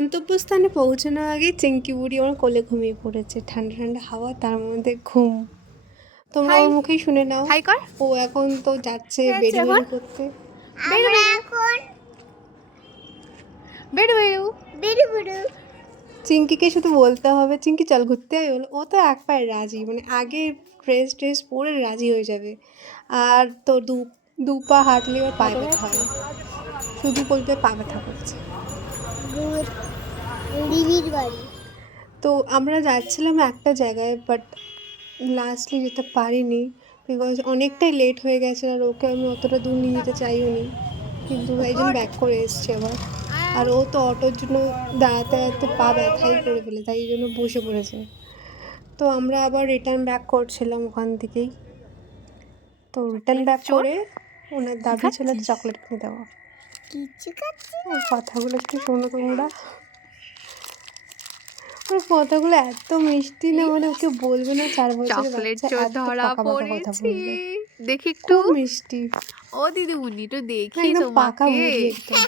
গন্তব্যস্থানে পৌঁছানোর আগে চিঙ্কি বুড়ি আমার কোলে ঘুমিয়ে পড়েছে, ঠান্ডা ঠান্ডা হাওয়া, তার মধ্যে ঘুম। তোমরা ওর মুখেই শুনে নাও। হাই কর। ও এখন তো যাচ্ছে বেরি বেরি করতে। চিঙ্কিকে শুধু বলতে হবে চিঙ্কি চল ঘুরতে আয়, ও তো এক পায়ে রাজি, মানে আগে ড্রেস পরে রাজি হয়ে যাবে। আর তো দু পা হাঁটলে ওর পায়ে ব্যথা হয়, শুধু বলবে পা ব্যথা করছে। তো আমরা যাচ্ছিলাম একটা জায়গায়, বাট লাস্টলি যেতে পারিনি বিকজ অনেকটাই লেট হয়ে গেছে, আর ওকে আমি অতটা দূর নিয়ে যেতে চাইও নি, কিন্তু এই জন্য ব্যাক করে এসছি আবার। আর ও তো অটোর জন্য দাঁড়াতে দাঁড়াতে পা ব্যথাই করে ফেলে, তাই জন্য বসে পড়েছে। তো আমরা আবার রিটার্ন ব্যাক করছিলাম ওখান থেকেই। তো রিটার্ন ব্যাক করে ওনার দাবি ছিল চকলেট কিনে দেওয়া। কথাগুলো একটু শোনো তোমরা, ওর কথাগুলো এত মিষ্টি না, মানে ওকে বলবে না 4 বছরের বাচ্চা এত পাকা পাকা কথা বলবে। দেখি একটু খুব মিষ্টি, ও দিদিমণি একটু দেখি একদম পাকা তোমাকে। বুড়ি একদম।